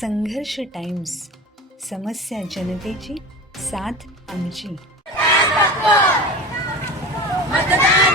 संघर्ष टाइम्स समस्या जनतेची साथ आमची. मतदान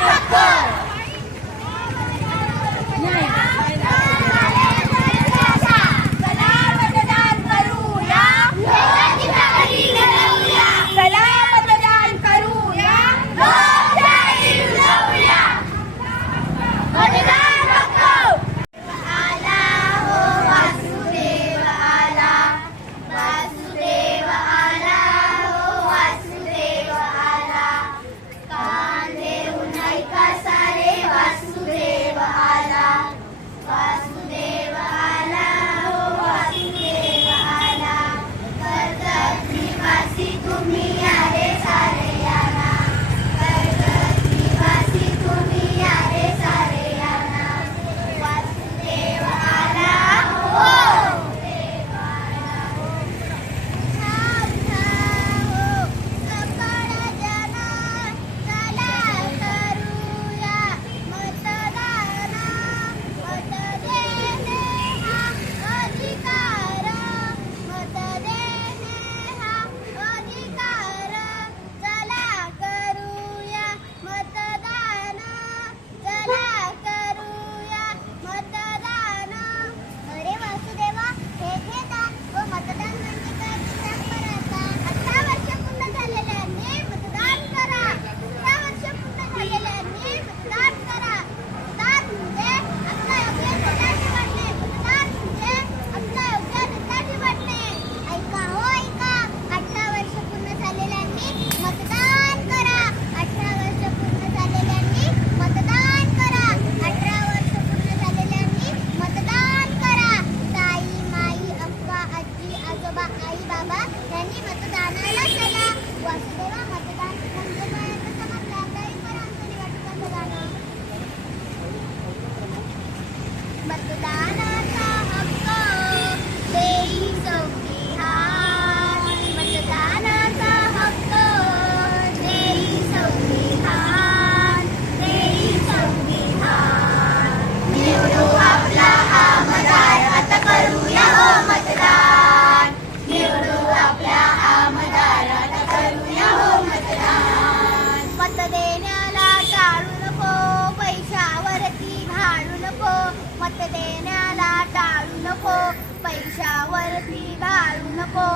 साथ देण्याला टाळू नको पैशावरती घालू नको.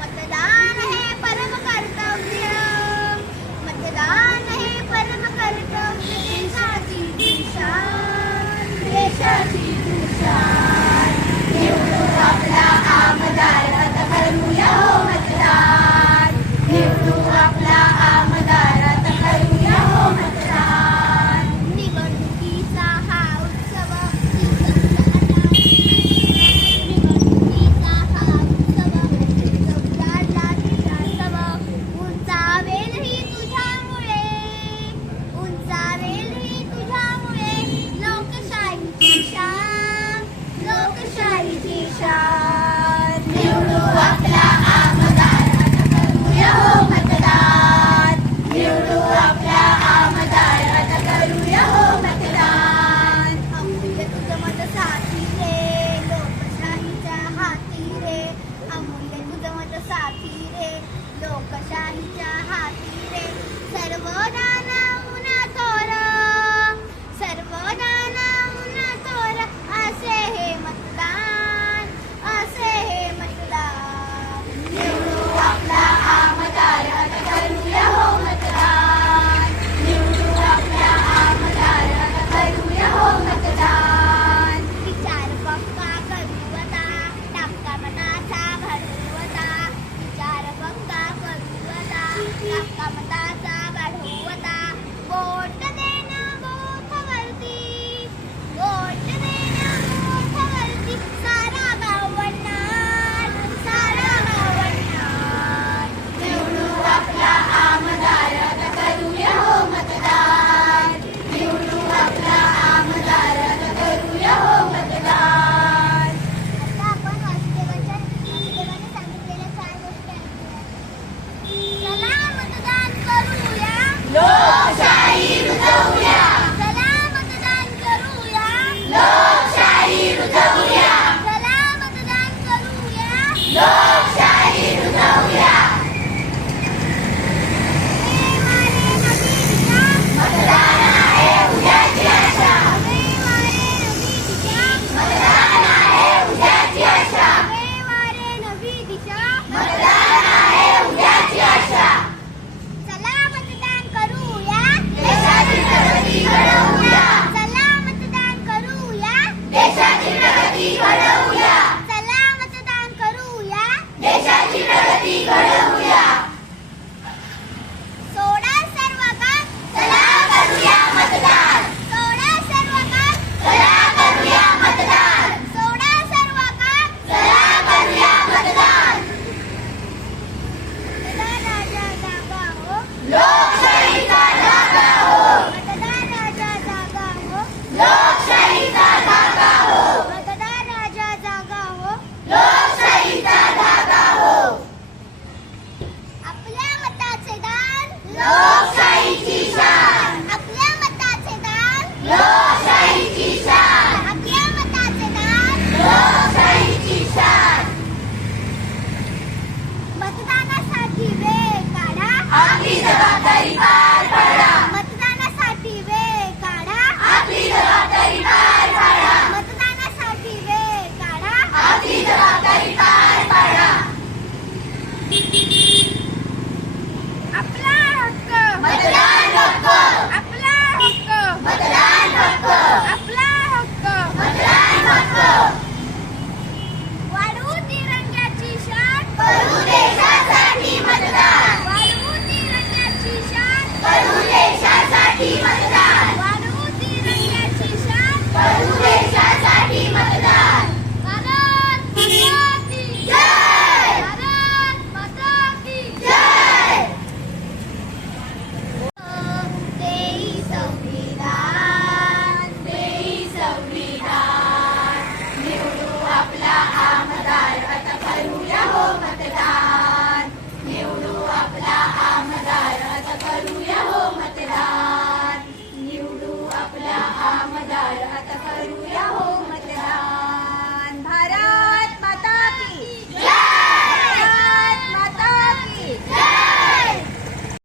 मतदान हे परम कर्तव्य लोकशाहीच्या हाती रे सर्व